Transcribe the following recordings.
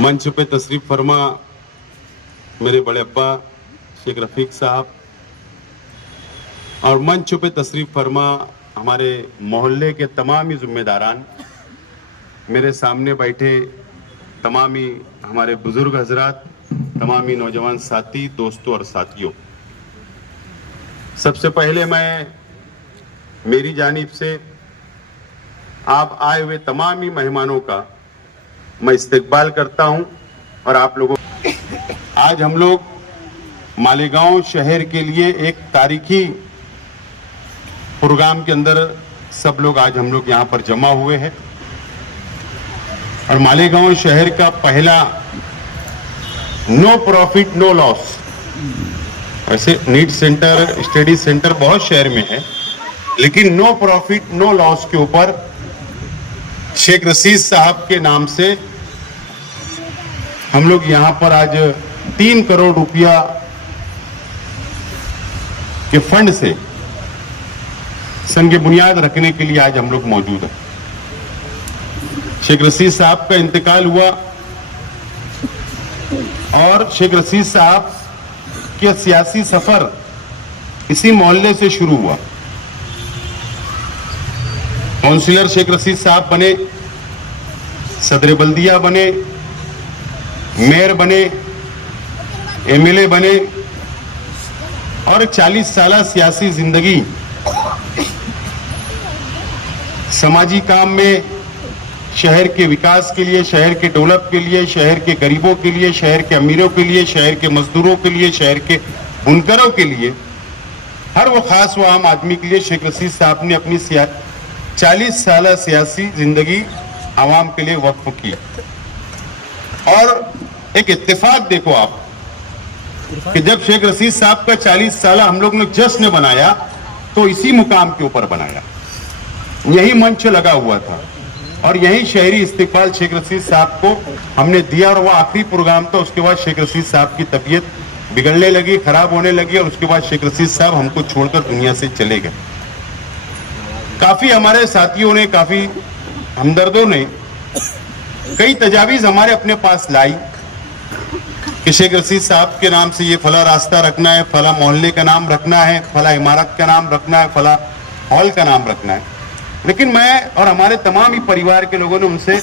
मंच पे तशरीफ फरमा मेरे बड़े अब्बा शेख रफीक साहब और मंच पे तशरीफ फरमा हमारे मोहल्ले के तमाम ही जिम्मेदारान, मेरे सामने बैठे तमाम ही हमारे बुजुर्ग हजरात, तमाम ही नौजवान साथी, दोस्तों और साथियों, सबसे पहले मैं मेरी जानिब से आप आए हुए तमाम ही मेहमानों का मैं इस्तकबाल करता हूं। और आप लोगों, आज हम लोग मालेगांव शहर के लिए एक तारीखी प्रोग्राम के अंदर सब लोग आज हम लोग यहां पर जमा हुए हैं और मालेगांव शहर का पहला नो प्रॉफिट नो लॉस, वैसे नीट सेंटर, स्टडी सेंटर बहुत शहर में है, लेकिन नो प्रॉफिट नो लॉस के ऊपर शेख रशीद साहब के नाम से हम लोग यहां पर आज 3 करोड़ रुपया के फंड से संग बुनियाद रखने के लिए आज हम लोग मौजूद हैं। शेख रशीद साहब का इंतकाल हुआ और शेख रशीद साहब का सियासी सफर इसी मोहल्ले से शुरू हुआ। काउंसिलर शेख रशीद साहब बने, सदर बल्दिया बने, मेयर बने, एमएलए बने और 40 साल सियासी जिंदगी समाजी काम में, शहर के विकास के लिए, शहर के डेवलप के लिए, शहर के गरीबों के लिए, शहर के अमीरों के लिए, शहर के मजदूरों के लिए, शहर के बुनकरों के लिए, हर वो खास वो आम आदमी के लिए शेख रशीद साहब ने अपनी 40 साल सियासी जिंदगी आवाम के लिए वक्फ की। और एक इत्तेफाक देखो आप कि जब शेख रशीद साहब का 40 साल हम लोग ने जश्न बनाया तो इसी मुकाम के ऊपर बनाया, यही मंच लगा हुआ था और यही शहरी इस्तिकबाल शेख रशीद साहब को हमने दिया। और वो आखिरी प्रोग्राम था, उसके बाद शेख रशीद साहब की तबीयत बिगड़ने लगी, खराब होने लगी और उसके बाद शेख रशीद साहब हमको छोड़कर दुनिया से चले गए। काफी हमारे साथियों ने, काफी हमदर्दों ने कई तजावीज हमारे अपने पास लाई कि शेख रशीद साहब के नाम से ये फला रास्ता रखना है, फला मोहल्ले का नाम रखना है, फला इमारत का नाम रखना है, फला हॉल का नाम रखना है। लेकिन मैं और हमारे तमाम ही परिवार के लोगों ने उनसे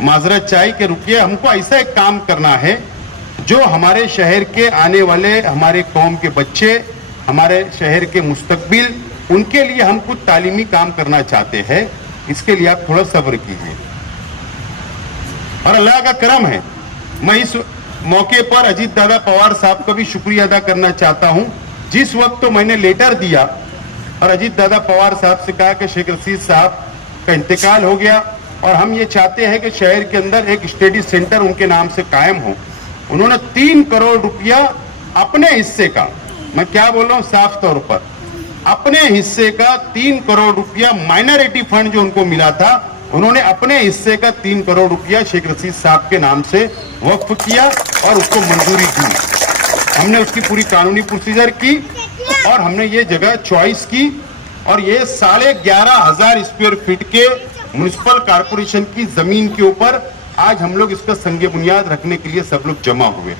माजरत चाही कि रुकिए, हमको ऐसा एक काम करना है जो हमारे शहर के आने वाले, हमारे कौम के बच्चे, हमारे शहर के मुस्तकबिल, उनके लिए हम कुछ तालीमी काम करना चाहते हैं। इसके लिए आप थोड़ा सब्र कीजिए। और अल्लाह का करम है, मैं इस मौके पर अजीत दादा पवार साहब का भी शुक्रिया अदा करना चाहता हूं। जिस वक्त तो मैंने लेटर दिया और अजीत दादा पवार साहब से कहा कि शेख रशीद साहब का इंतकाल हो गया और हम ये चाहते हैं कि शहर के अंदर एक स्टडी सेंटर उनके नाम से कायम हो, उन्होंने 3 करोड़ रुपया अपने हिस्से का, मैं क्या बोल रहा हूं साफ तौर पर, अपने हिस्से का 3 करोड़ रुपया माइनॉरिटी फंड जो उनको मिला था, उन्होंने अपने हिस्से का 3 करोड़ रुपया शेख रशीद साहब के नाम से वक्फ किया और उसको मंजूरी दी। हमने उसकी पूरी कानूनी प्रोसीजर की और हमने ये जगह चॉइस की और ये 11,500 स्क्वायर फीट के म्युनिसिपल कॉर्पोरेशन की जमीन के ऊपर आज हम लोग इसका संगे बुनियाद रखने के लिए सब लोग जमा हुए।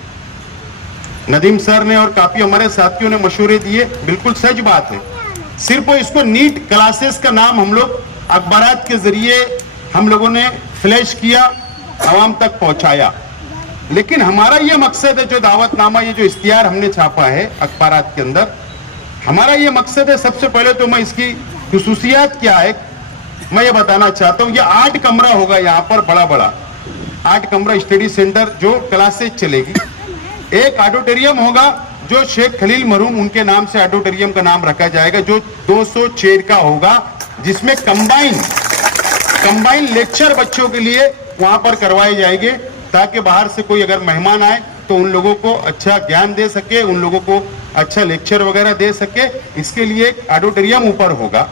नदीम सर ने और काफी हमारे साथियों ने मशवरे दिए, बिल्कुल सच बात है। सिर्फ इसको नीट क्लासेस का नाम हम लोग अखबारात के जरिए हम लोगों ने फ्लैश किया, आवाम तक पहुंचाया, लेकिन हमारा ये मकसद है, जो दावतनामा, ये जो इश्तिहार हमने छापा है अखबारात के अंदर, हमारा ये मकसद है। सबसे पहले तो मैं इसकी खुसूसियात क्या है मैं ये बताना चाहता हूँ। ये 8 कमरा होगा यहाँ पर, बड़ा बड़ा 8 कमरा स्टडी सेंटर जो क्लासेज चलेगी। एक ऑडिटोरियम होगा जो शेख खलील मरहूम उनके नाम से ऑडिटोरियम का नाम रखा जाएगा, जो 200 चेयर का होगा, जिसमें कंबाइन लेक्चर बच्चों के लिए वहां पर करवाए जाएंगे, ताकि बाहर से कोई अगर मेहमान आए तो उन लोगों को अच्छा ज्ञान दे सके, उन लोगों को अच्छा लेक्चर वगैरह दे सके। इसके लिए एक ऑडिटोरियम ऊपर होगा।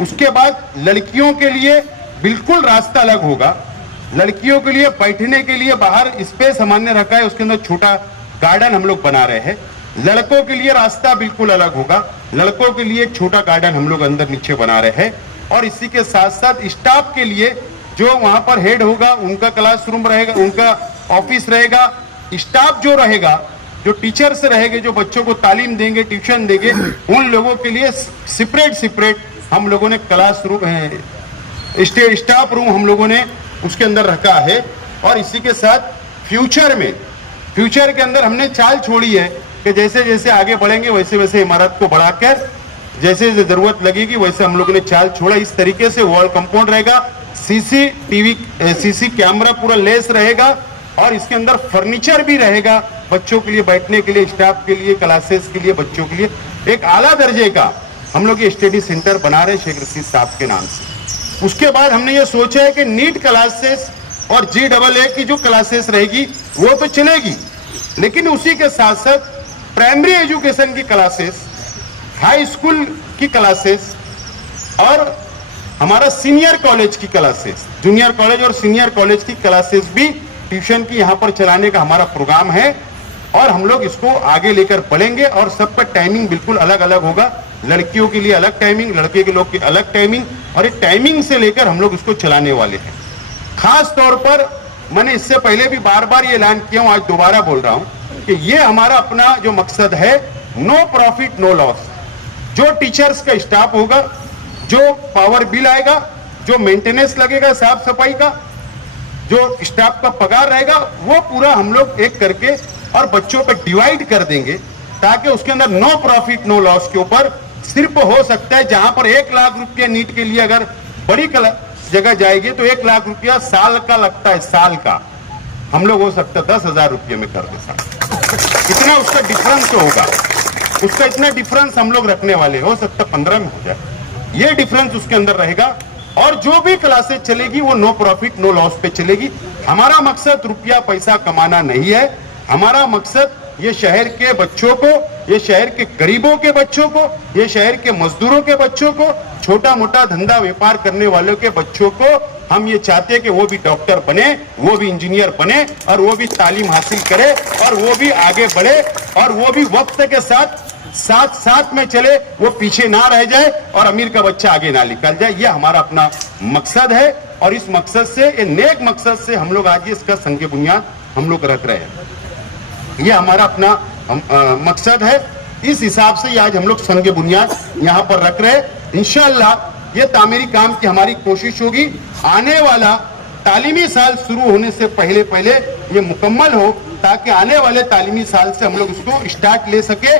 उसके बाद लड़कियों के लिए बिल्कुल रास्ता अलग होगा। लड़कियों के लिए बैठने के लिए बाहर स्पेस हमने रखा है, उसके अंदर छोटा गार्डन हम लोग बना रहे हैं। लड़कों के लिए रास्ता बिल्कुल अलग होगा, लड़कों के लिए एक छोटा गार्डन हम लोग अंदर नीचे बना रहे हैं। और इसी के साथ साथ स्टाफ के लिए जो वहां पर हेड होगा, उनका क्लासरूम रहेगा, उनका ऑफिस रहेगा, स्टाफ जो रहेगा, जो टीचर्स रहेंगे, जो बच्चों को तालीम देंगे, ट्यूशन देंगे, उन लोगों के लिए सेपरेट हम लोगों ने क्लास रूम, स्टाफ रूम हम लोगों ने उसके अंदर रखा है। और इसी के साथ फ्यूचर के अंदर हमने चाल छोड़ी है कि जैसे जैसे आगे बढ़ेंगे वैसे वैसे इमारत को बढ़ाकर जैसे जैसे जरूरत लगेगी वैसे हम लोगों ने चाल छोड़ा। इस तरीके से वॉल कंपाउंड रहेगा, सीसी कैमरा पूरा लेस रहेगा और इसके अंदर फर्नीचर भी रहेगा बच्चों के लिए बैठने के लिए, स्टाफ के लिए, क्लासेस के लिए, बच्चों के लिए एक आला दर्जे का हम लोग ये स्टडी सेंटर बना रहे शेख रशीद साहब के नाम से। उसके बाद हमने ये सोचा है कि नीट क्लासेस और GAA की जो क्लासेस रहेगी वो तो चलेगी, लेकिन उसी के साथ साथ प्राइमरी एजुकेशन की क्लासेस, हाई स्कूल की क्लासेस और हमारा सीनियर कॉलेज की क्लासेस, जूनियर कॉलेज और सीनियर कॉलेज की क्लासेस भी ट्यूशन की यहाँ पर चलाने का हमारा प्रोग्राम है। और हम लोग इसको आगे लेकर बढ़ेंगे और सबका टाइमिंग बिल्कुल अलग अलग होगा। लड़कियों के लिए अलग टाइमिंग, लड़के के लोग की अलग टाइमिंग, और एक टाइमिंग से लेकर हम लोग इसको चलाने वाले हैं। खास तौर पर मैंने इससे पहले भी बार बार ये ऐलान किया हूं, आज दोबारा बोल रहा हूं कि ये हमारा अपना जो मकसद है, नो प्रॉफिट नो लॉस। जो टीचर्स का स्टाफ होगा, जो पावर बिल आएगा, जो मेंटेनेंस लगेगा, साफ सफाई का, जो स्टाफ का पगार रहेगा, वो पूरा हम लोग एक करके और बच्चों पे डिवाइड कर देंगे ताकि उसके अंदर नो प्रॉफिट नो लॉस के ऊपर सिर्फ हो सकता है जहां पर 1 लाख रुपया नीट के लिए अगर बड़ी जगह जाएगी तो 1 लाख रुपया साल का लगता है, साल का हम लोग हो सकता है 10,000 रुपये में कर दे सकते। इतना उसका डिफरेंस होगा, उसका इतना डिफरेंस हम लोग रखने वाले, हो सकता 15 में हो जाए, ये डिफरेंस उसके अंदर रहेगा। और जो भी क्लासेस चलेगी वो नो प्रॉफिट नो लॉस पे चलेगी। हमारा मकसद रुपया पैसा कमाना नहीं है, हमारा मकसद ये शहर के बच्चों को, ये शहर के गरीबों के बच्चों को, ये शहर के मजदूरों के बच्चों को, छोटा मोटा धंधा व्यापार करने वालों के बच्चों को हम ये चाहते हैं कि वो भी डॉक्टर बने, वो भी इंजीनियर बने और वो भी तालीम हासिल करे और वो भी आगे बढ़े और वो भी वक्त के साथ साथ में चले, वो पीछे ना रह जाए और अमीर का बच्चा आगे ना निकल जाए। ये हमारा अपना मकसद है और इस मकसद से, ये नेक मकसद से हम लोग आज इसका संग बुनियाद हम लोग रख रहे हैं। ये हमारा अपना मकसद है, इस हिसाब से आज हम लोग संग बुनियाद यहाँ पर रख रहे हैं। इंशाअल्लाह ये तामीरी काम की हमारी कोशिश होगी, आने वाला तालीमी साल शुरू होने से पहले ये मुकम्मल हो ताकि आने वाले तालीमी साल से हम लोग इसको स्टार्ट ले सके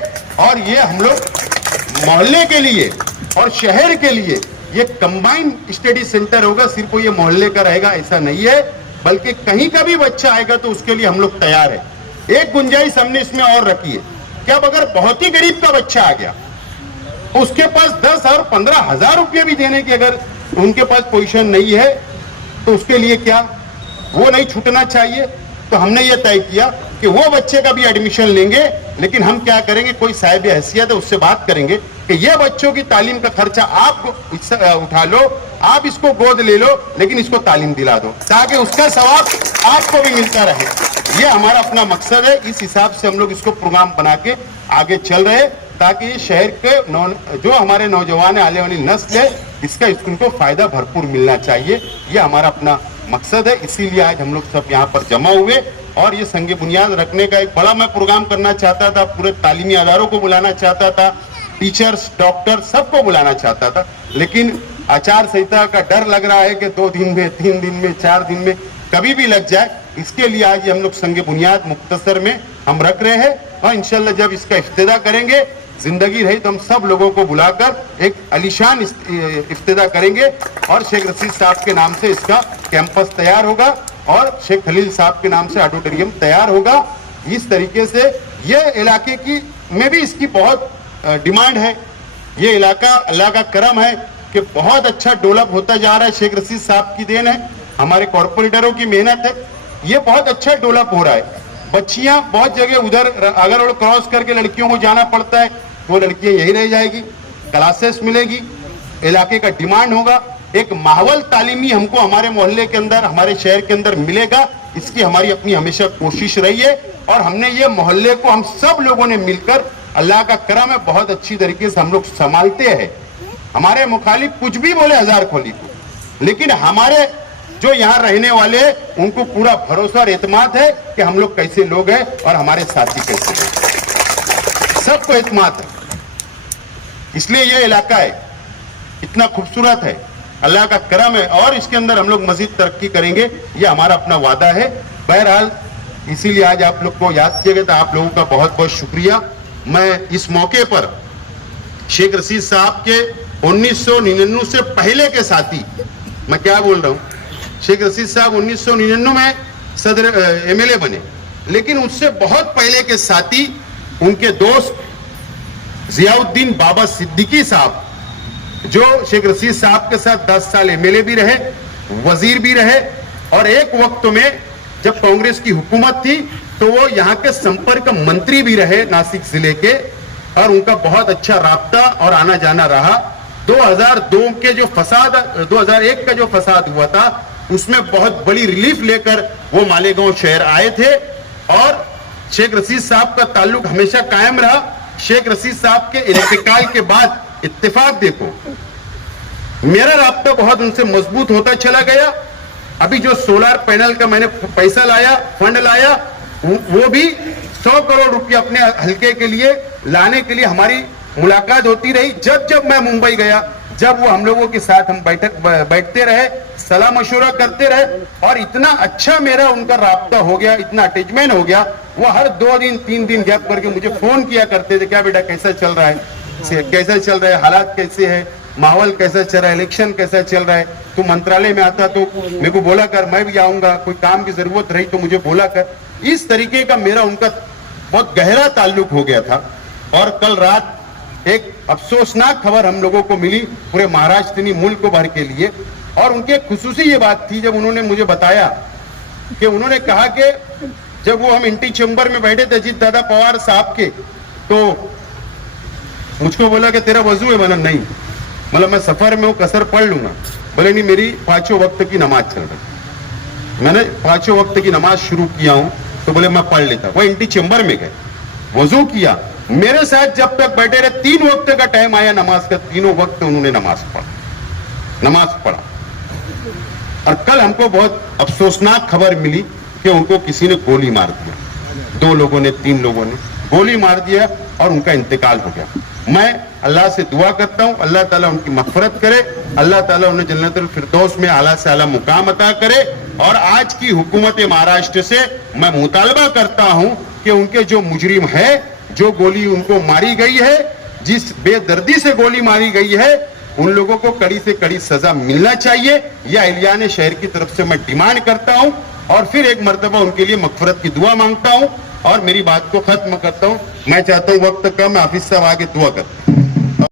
और ये हम लोग मोहल्ले के लिए और शहर के लिए ये कंबाइंड स्टडी सेंटर होगा। सिर्फ ये मोहल्ले का रहेगा ऐसा नहीं है, बल्कि कहीं का भी बच्चा आएगा तो उसके लिए हम लोग तैयार है। एक गुंजाइश हमने इसमें और रखी है कि अब अगर बहुत ही गरीब का बच्चा आ गया, उसके पास 10 और 15,000 रुपये भी देने की अगर उनके पास पोजीशन नहीं है तो उसके लिए क्या, वो नहीं छूटना चाहिए। तो हमने ये तय किया कि वो बच्चे का भी एडमिशन लेंगे, लेकिन हम क्या करेंगे, कोई साहिब हैसियत है उससे बात करेंगे कि ये बच्चों की तालीम का खर्चा आप उठा लो, आप इसको गोद ले लो, लेकिन इसको तालीम दिला दो ताकि उसका सवाब आपको भी मिलता रहे। ये हमारा अपना मकसद है। इस हिसाब से हम लोग इसको प्रोग्राम बना के आगे चल रहे ताकि ये शहर के जो हमारे नौजवान आने वाली नस्ल है इसका इनको फायदा भरपूर मिलना चाहिए। ये हमारा अपना मकसद है, इसीलिए आज हम लोग सब यहाँ पर जमा हुए और ये संग बुनियाद रखने का एक बड़ा मैं प्रोग्राम करना चाहता था। पूरे तालीमी अदारों को बुलाना चाहता था, टीचर्स, डॉक्टर सबको बुलाना चाहता था, लेकिन आचार संहिता का डर लग रहा है कि 2 दिन में, 3 दिन में, 4 दिन में कभी भी लग जाए। इसके लिए आज हम लोग संग बुनियाद मुख्तसर में हम रख रहे हैं और इंशाल्लाह जब इसका इफ्तिदा करेंगे, जिंदगी रही तो हम सब लोगों को बुलाकर एक आलीशान इफ्तिदा करेंगे और शेख रशीद साहब के नाम से इसका कैंपस तैयार होगा और शेख खलील साहब के नाम से ऑडिटोरियम तैयार होगा। इस तरीके से ये इलाके की में भी इसकी बहुत डिमांड है। ये इलाका अल्लाह का करम है कि बहुत अच्छा डेवलप होता जा रहा है, शेख रशीद साहब की देन है, हमारे कॉर्पोरेटरों की मेहनत है, ये बहुत अच्छा डेवलप हो रहा है। बच्चियां बहुत जगह उधर अगर रोड क्रॉस करके लड़कियों को जाना पड़ता है, वो लड़कियां यही रह जाएगी, क्लासेस मिलेगी, इलाके का डिमांड होगा, एक माहौल तालीमी हमको हमारे मोहल्ले के अंदर, हमारे शहर के अंदर मिलेगा। इसकी हमारी अपनी हमेशा कोशिश रही है और हमने ये मोहल्ले को हम सब लोगों ने मिलकर, अल्लाह का करम है, बहुत अच्छी तरीके से हम लोग संभालते हैं। हमारे मुखालिफ कुछ भी बोले 1000 खोली को, लेकिन हमारे जो यहाँ रहने वाले उनको पूरा भरोसा और एतमाद है कि हम लोग कैसे लोग हैं और हमारे साथी कैसे हैं, सबको एतमाद है। इसलिए ये इलाका है इतना खूबसूरत है, अल्लाह का करम है और इसके अंदर हम लोग मजीद तरक्की करेंगे, ये हमारा अपना वादा है। बहरहाल इसीलिए आज आप लोग को याद किया गया था, आप लोगों का बहुत बहुत शुक्रिया। मैं इस मौके पर शेख रशीद साहब के 1999 से पहले के साथी, मैं क्या बोल रहा हूँ, शेख रशीद साहब 1999 में सदर एमएलए बने, लेकिन उससे बहुत पहले के साथी उनके दोस्त जियाउद्दीन बाबा सिद्दीकी साहब, जो शेख रशीद साहब के साथ 10 साल एमएलए भी रहे, वजीर भी रहे, और एक वक्त में जब कांग्रेस की हुकूमत थी तो वो यहाँ के संपर्क मंत्री भी रहे नासिक जिले के, और उनका बहुत अच्छा राब्ता और आना जाना रहा। 2002 के जो फसाद 2001 का जो फसाद हुआ था उसमें बहुत बड़ी रिलीफ लेकर वो मालेगांव शहर आए थे, और शेख रशीद साहब का ताल्लुक हमेशा कायम रहा। शेख रशीद साहब के इंतकाल के बाद इत्तेफाक देखो, मेरा राब्ता बहुत उनसे मजबूत होता चला गया। अभी जो सोलर पैनल का मैंने पैसा लाया, फंड लाया, वो भी 100 करोड़ रुपया अपने हल्के के लिए लाने के लिए हमारी मुलाकात होती रही। जब जब मैं मुंबई गया, जब वो हम लोगों के साथ हम बैठते रहे, सलाह मशवरा करते रहे, और इतना अच्छा मेरा उनका राब्ता हो गया, इतना अटैचमेंट हो गया, वो हर 2 दिन 3 दिन गैप करके मुझे फोन किया करते थे, क्या बेटा कैसा चल रहा है, कैसा चल रहा है, हालात कैसे है, माहौल कैसा चल रहा है, इलेक्शन कैसा चल रहा है, तू मंत्रालय में आता तो मेरे को बोला कर, मैं भी आऊंगा, कोई काम की जरूरत रही तो मुझे बोला कर। इस तरीके का मेरा उनका बहुत गहरा ताल्लुक हो गया था। और कल रात एक अफसोसनाक खबर हम लोगों को मिली पूरे महाराष्ट्र नहीं मुल्क भर के लिए, और उनके खुसूसी ये बात थी जब उन्होंने मुझे बताया कि उन्होंने कहा कि जब वो हम इंटी चैम्बर में बैठे थे अजीत दादा पवार साहब के, तो मुझको बोला कि तेरा वजू है, मैंने नहीं, मतलब मैं सफर में हूँ, कसर पढ़ लूंगा। बोले नहीं, मेरी 5 वक्त की नमाज चल रही, मैंने 5 वक्त की नमाज शुरू किया हूँ, तो बोले मैं पढ़ लेता। वो इंटी चैम्बर में गए, वजू किया, मेरे साथ जब तक बैठे रहे, 3 वक्त का टाइम आया नमाज का, तीनों वक्त उन्होंने नमाज पढ़ा। और कल हमको बहुत अफसोसनाक खबर मिली कि उनको किसी ने गोली मार दिया, 2 लोगों ने 3 लोगों ने गोली मार दिया और उनका इंतकाल हो गया। मैं अल्लाह से दुआ करता हूं, अल्लाह ताला उनकी मग़फ़िरत करे, अल्लाह ताला उन्हें जन्नतुल फिरदौस में आला से आला मुकाम अता करे। और आज की हुकूमत महाराष्ट्र से मैं मुतालबा करता हूं कि उनके जो मुजरिम है, जो गोली उनको मारी गई है, जिस बेदर्दी से गोली मारी गई है, उन लोगों को कड़ी से कड़ी सजा मिलना चाहिए, यह एहलियाने शहर की तरफ से मैं डिमांड करता हूं। और फिर एक मर्तबा उनके लिए मग़फ़िरत की दुआ मांगता हूं और मेरी बात को खत्म करता हूं। मैं चाहता हूं, वक्त कम, हाफिज साहब आगे दुआ करते हैं।